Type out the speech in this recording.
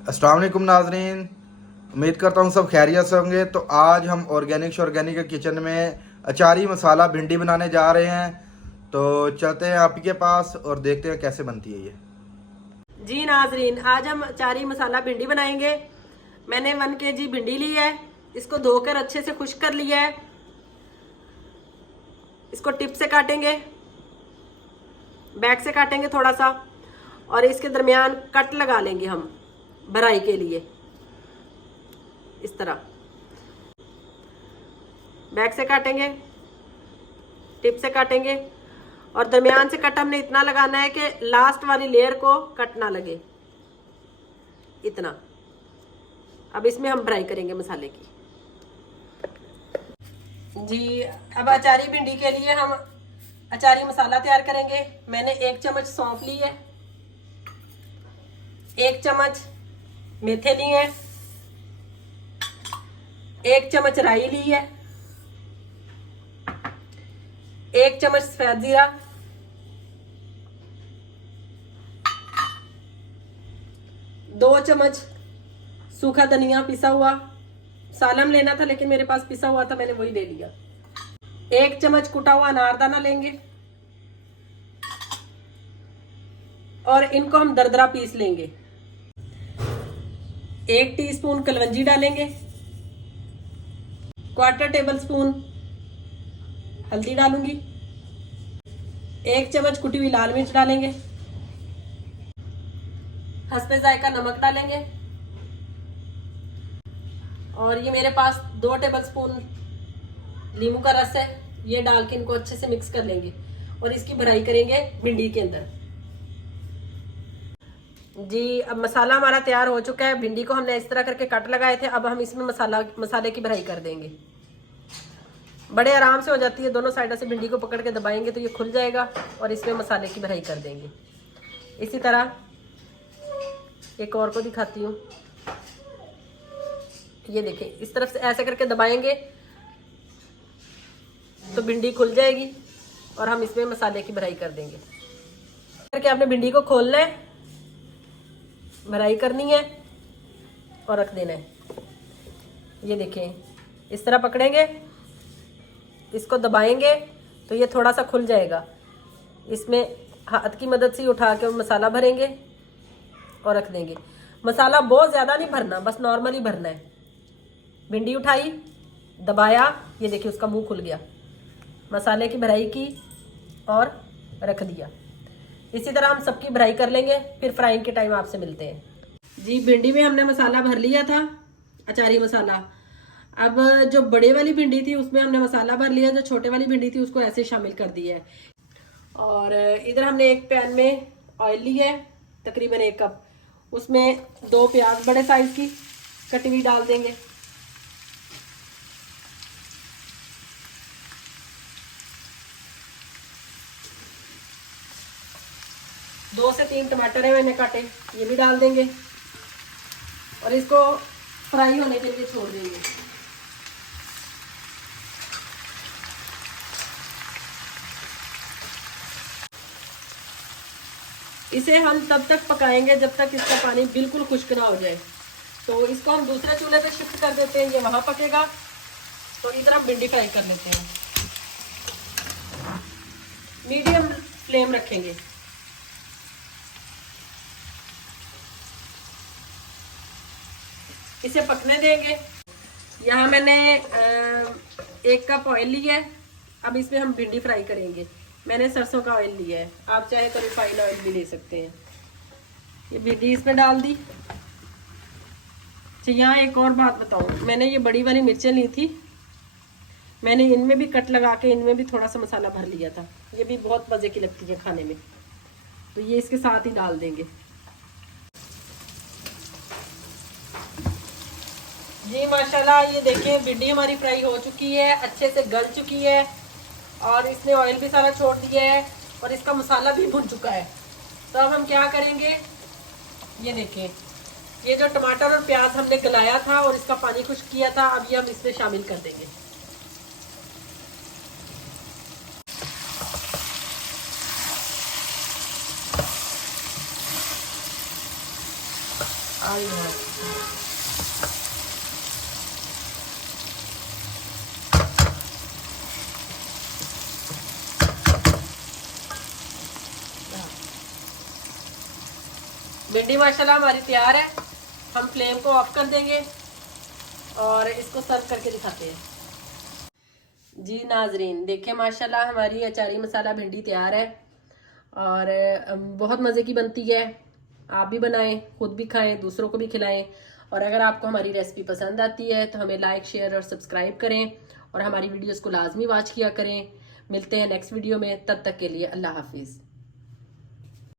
अस्सलाम वालेकुम नाजरीन, उम्मीद करता हूँ सब खैरियत से होंगे। तो आज हम ऑर्गेनिक के किचन में अचारी मसाला भिंडी बनाने जा रहे हैं। तो चलते हैं आपके पास और देखते हैं कैसे बनती है ये। जी नाजरीन, आज हम अचारी मसाला भिंडी बनाएंगे। मैंने 1 kg भिंडी ली है। इसको धोकर अच्छे से खुश्क कर लिया है। इसको टिप से काटेंगे, बैक से काटेंगे थोड़ा सा, और इसके दरमियान कट लगा लेंगे हम भराई के लिए। इस तरह बैक से काटेंगे, टिप से काटेंगे, और दरमियान से कट हमने इतना लगाना है कि लास्ट वाली लेयर को कट ना लगे, इतना। अब इसमें हम फ्राई करेंगे मसाले की। जी, अब अचारी भिंडी के लिए हम अचारी मसाला तैयार करेंगे। मैंने 1 चम्मच सौंफ ली है, 1 चम्मच मेथे ली है, 1 चम्मच राई ली है, 1 चम्मच सफेद जीरा, 2 चम्मच सूखा धनिया पिसा हुआ। सालम लेना था लेकिन मेरे पास पिसा हुआ था, मैंने वही ले लिया। 1 चम्मच कुटा हुआ अनारदाना लेंगे और इनको हम दरदरा पीस लेंगे। 1 टीस्पून कलवंजी डालेंगे, 1/4 टेबल स्पून हल्दी डालूंगी, 1 चम्मच कुटी हुई लाल मिर्च डालेंगे, हस्बे जायका नमक डालेंगे, और ये मेरे पास 2 टेबल स्पून नींबू का रस है। ये डाल के इनको अच्छे से मिक्स कर लेंगे और इसकी भराई करेंगे भिंडी के अंदर। जी, अब मसाला हमारा तैयार हो चुका है। भिंडी को हमने इस तरह करके कट लगाए थे। अब हम इसमें मसाले की भराई कर देंगे। बड़े आराम से हो जाती है। दोनों साइडों से भिंडी को पकड़ के दबाएंगे तो ये खुल जाएगा और इसमें मसाले की भराई कर देंगे। इसी तरह एक और को दिखाती हूँ। ये देखें, इस तरफ से ऐसे करके दबाएंगे तो भिंडी खुल जाएगी और हम इसमें मसाले की भराई कर देंगे। करके आपने भिंडी को खोलना है, भराई करनी है और रख देना है। ये देखें, इस तरह पकड़ेंगे, इसको दबाएंगे तो ये थोड़ा सा खुल जाएगा। इसमें हाथ की मदद से उठा के मसाला भरेंगे और रख देंगे। मसाला बहुत ज़्यादा नहीं भरना, बस नॉर्मली भरना है। भिंडी उठाई, दबाया, ये देखिए उसका मुंह खुल गया। मसाले की भराई की और रख दिया। इसी तरह हम सबकी भराई कर लेंगे, फिर फ्राइंग के टाइम आपसे मिलते हैं। जी, भिंडी में हमने मसाला भर लिया था, अचारी मसाला। अब जो बड़े वाली भिंडी थी उसमें हमने मसाला भर लिया, जो छोटे वाली भिंडी थी उसको ऐसे शामिल कर दिया है। और इधर हमने एक पैन में ऑयल लिया है, तकरीबन 1 कप। उसमें 2 प्याज बड़े साइज की कटी हुई डाल देंगे। दो से 3 टमाटर है मैंने काटे, ये भी डाल देंगे और इसको फ्राई होने के लिए छोड़ देंगे। इसे हम तब तक पकाएंगे जब तक इसका पानी बिल्कुल खुश्क ना हो जाए। तो इसको हम दूसरे चूल्हे पे शिफ्ट कर देते हैं, ये वहां पकेगा। तो इधर हम भिंडी फ्राई कर लेते हैं। मीडियम फ्लेम रखेंगे। इसे पकने देंगे। यहाँ मैंने 1 कप ऑयल लिया है। अब इसमें हम भिंडी फ्राई करेंगे। मैंने सरसों का ऑयल लिया है, आप चाहे तो रिफाइंड ऑयल भी ले सकते हैं। ये भिंडी इसमें डाल दी। अच्छा, यहाँ एक और बात बताऊँ, मैंने ये बड़ी वाली मिर्चें ली थी, मैंने इनमें भी कट लगा के इनमें भी थोड़ा सा मसाला भर लिया था। ये भी बहुत मज़े की लगती है खाने में, तो ये इसके साथ ही डाल देंगे। जी माशाल्लाह, ये देखें भिंडी हमारी फ्राई हो चुकी है, अच्छे से गल चुकी है और इसने ऑयल भी सारा छोड़ दिया है और इसका मसाला भी भुन चुका है। तो अब हम क्या करेंगे, ये देखें, ये जो टमाटर और प्याज हमने गलाया था और इसका पानी खुश्क किया था, अब ये हम इसमें शामिल कर देंगे। आई है। भिंडी माशाल्लाह हमारी तैयार है। हम फ्लेम को ऑफ कर देंगे और इसको सर्व करके दिखाते हैं। जी नाजरीन, देखिए माशाल्लाह हमारी अचारी मसाला भिंडी तैयार है और बहुत मज़े की बनती है। आप भी बनाएं, खुद भी खाएं, दूसरों को भी खिलाएं। और अगर आपको हमारी रेसिपी पसंद आती है तो हमें लाइक, शेयर और सब्सक्राइब करें और हमारी वीडियोस को लाजमी वॉच किया करें। मिलते हैं नेक्स्ट वीडियो में, तब तक के लिए अल्लाह हाफिज़।